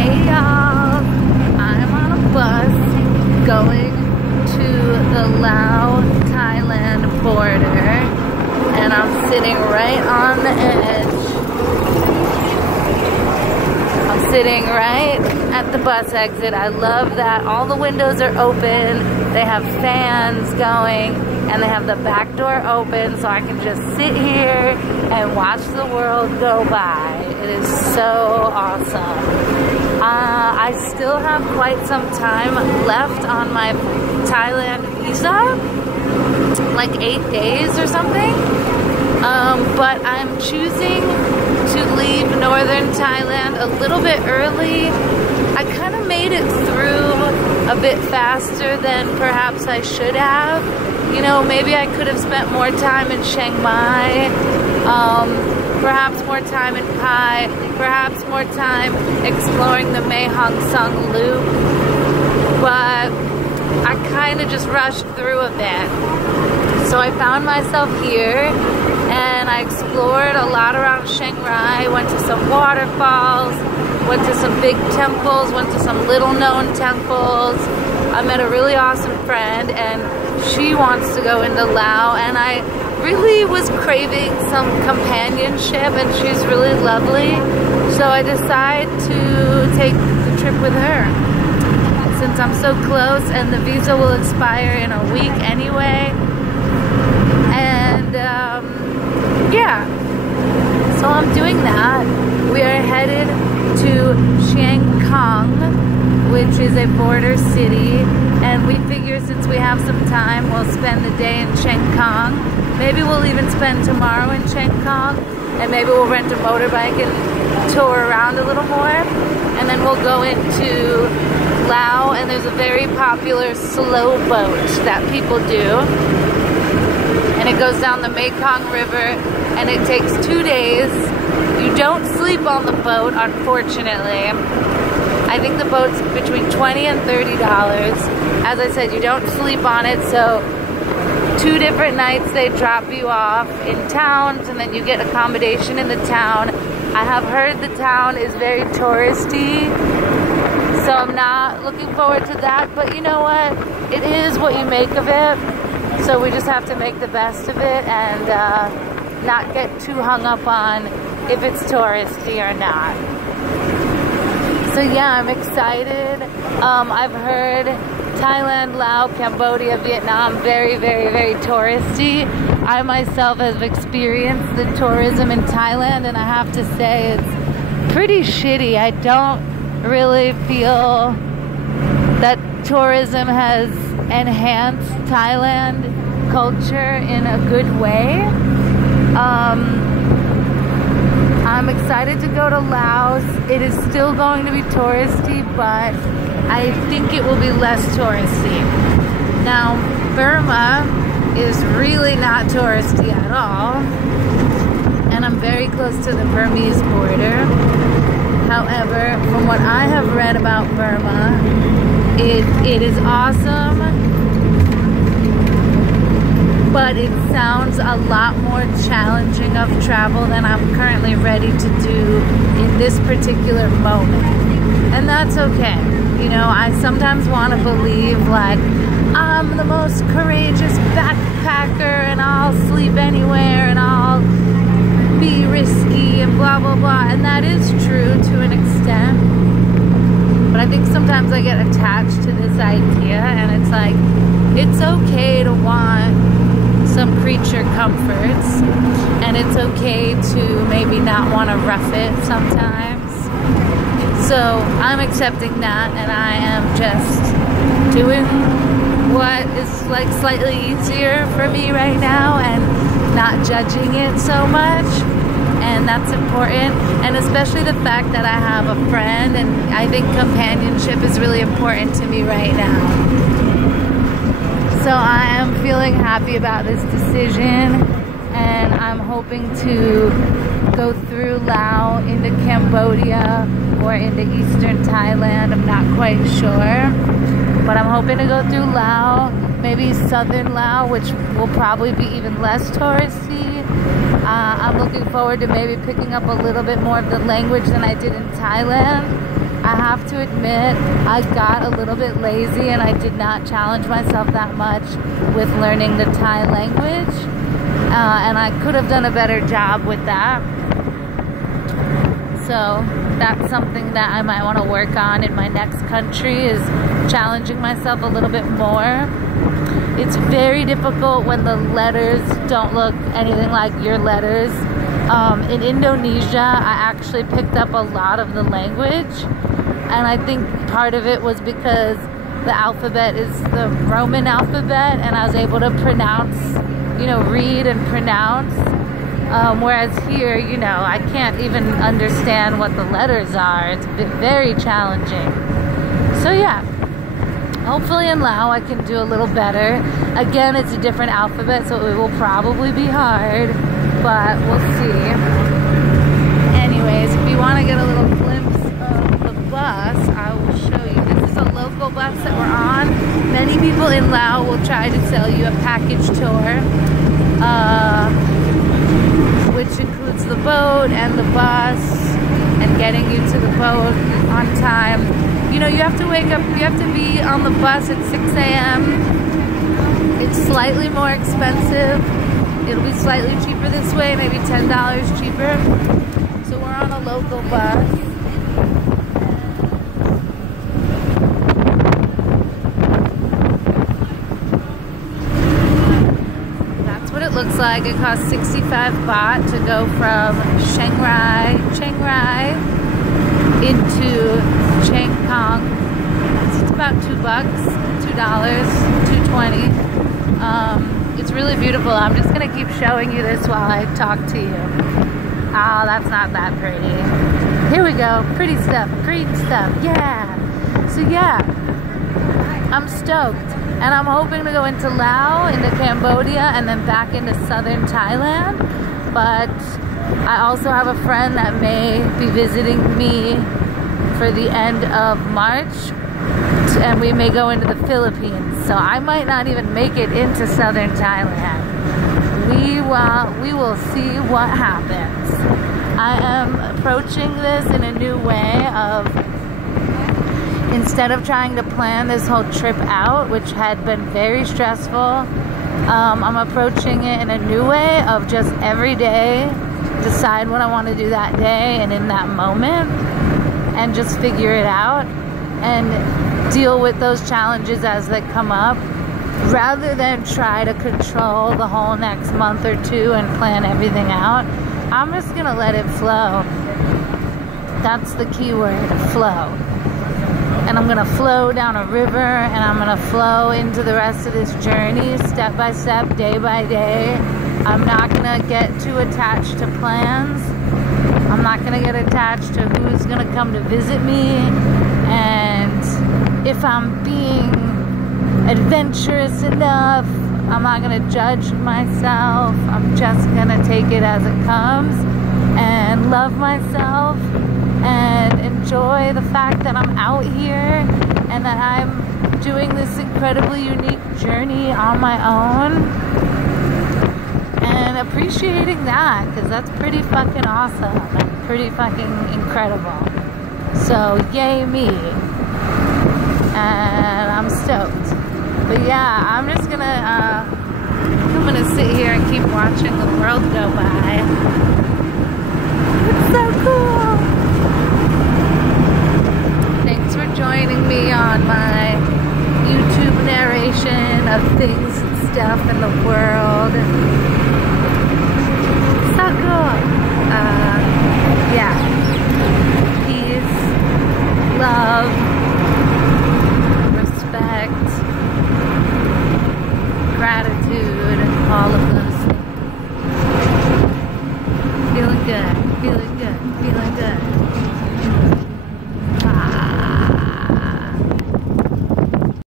Hey y'all, I'm on a bus going to the Laos, Thailand border, and I'm sitting right on the edge. I'm sitting right at the bus exit. I love that all the windows are open, they have fans going, and they have the back door open so I can just sit here and watch the world go by. It is so awesome. I still have quite some time left on my Thailand visa, like 8 days or something. But I'm choosing to leave northern Thailand a little bit early. I kind of made it through a bit faster than perhaps I should have. You know, maybe I could have spent more time in Chiang Mai, perhaps more time in Pai, perhaps more time exploring the Mae Hong Son Loop, but I kind of just rushed through a bit. So I found myself here and I explored a lot around Chiang Rai, went to some waterfalls, went to some big temples, went to some little known temples. I met a really awesome friend and she wants to go into Laos, and I really was craving some companionship and she's really lovely. So I decided to take the trip with her. Since I'm so close and the visa will expire in a week anyway. And yeah, so I'm doing that. We are headed to Chiang Khong, which is a border city, and we figure since we have some time, we'll spend the day in Chiang Khong. Maybe we'll even spend tomorrow in Chiang Khong, and maybe we'll rent a motorbike and tour around a little more, and then we'll go into Laos, and there's a very popular slow boat that people do, and it goes down the Mekong River, and it takes 2 days. You don't sleep on the boat, unfortunately. I think the boat's between $20 and $30. As I said, you don't sleep on it, so 2 different nights they drop you off in towns, and then you get accommodation in the town. I have heard the town is very touristy, so I'm not looking forward to that, but you know what? It is what you make of it, so we just have to make the best of it and not get too hung up on if it's touristy or not. So yeah, I'm excited. I've heard Thailand, Laos, Cambodia, Vietnam, very, very, very touristy. I myself have experienced the tourism in Thailand, and I have to say it's pretty shitty. I don't really feel that tourism has enhanced Thailand culture in a good way. I'm excited to go to Laos. It is still going to be touristy, but I think it will be less touristy. Now, Burma is really not touristy at all, and I'm very close to the Burmese border. However, from what I have read about Burma, it is awesome, but it sounds a lot more challenging of travel than I'm currently ready to do in this particular moment. And that's okay. You know, I sometimes want to believe like I'm the most courageous backpacker and I'll sleep anywhere and I'll be risky and blah blah blah, and that is true to an extent, but I think sometimes I get attached to this idea, and it's like it's okay to want some creature comforts, and it's okay to maybe not want to rough it sometimes. So I'm accepting that, and I am just doing what is like slightly easier for me right now and not judging it so much, and that's important. And especially the fact that I have a friend, and I think companionship is really important to me right now. So I am feeling happy about this decision, and I'm hoping to go through Laos into Cambodia or into eastern Thailand. I'm not quite sure, but I'm hoping to go through Laos, maybe southern Laos, which will probably be even less touristy. I'm looking forward to maybe picking up a little bit more of the language than I did in Thailand. I have to admit, I got a little bit lazy and I did not challenge myself that much with learning the Thai language. And I could have done a better job with that. So that's something that I might want to work on in my next country, is challenging myself a little bit more. It's very difficult when the letters don't look anything like your letters. In Indonesia, I actually picked up a lot of the language, and I think part of it was because the alphabet is the Roman alphabet, and I was able to pronounce, you know, read and pronounce. Whereas here, you know, I can't even understand what the letters are. It's very challenging. So yeah, hopefully in Laos I can do a little better. Again, it's a different alphabet, so it will probably be hard, but we'll see. Anyways, if you want to get a little glimpse of the bus, I will show you. This is a local bus that we're on. Many people in Laos will try to sell you a package tour, which includes the boat and the bus and getting you to the boat on time. You know, you have to wake up, you have to be on the bus at 6 a.m. It's slightly more expensive. It'll be slightly cheaper this way, maybe $10 cheaper. So we're on a local bus. That's what it looks like. It costs 65 baht to go from Chiang Rai into Chiang Khong. It's about $2, $2.20. It's really beautiful. I'm just gonna keep showing you this while I talk to you. Oh, that's not that pretty. Here we go. Pretty stuff, green stuff. Yeah. So yeah, I'm stoked, and I'm hoping to go into Laos, into Cambodia, and then back into southern Thailand. But I also have a friend that may be visiting me for the end of March, and we may go into the Philippines. So I might not even make it into southern Thailand. We will see what happens. I am approaching this in a new way of, instead of trying to plan this whole trip out, which had been very stressful, I'm approaching it in a new way of just every day decide what I want to do that day and in that moment, and just figure it out and deal with those challenges as they come up, rather than try to control the whole next month or two and plan everything out. I'm just gonna let it flow. That's the key word, flow. And I'm gonna flow down a river, and I'm gonna flow into the rest of this journey, step by step, day by day. I'm not gonna get too attached to plans. I'm not gonna get attached to who's gonna come to visit me, and if I'm being adventurous enough, I'm not gonna judge myself. I'm just gonna take it as it comes and love myself and enjoy the fact that I'm out here and that I'm doing this incredibly unique journey on my own, and appreciating that, because that's pretty fucking awesome and pretty fucking incredible. So yay me, and I'm stoked. But yeah, I'm just gonna I'm gonna sit here and keep watching the world go by. It's so cool. Thanks for joining me on my YouTube narration of things and stuff in the world. So cool. Yeah. Peace, love, respect, gratitude, all of those things. Feeling good, feeling good.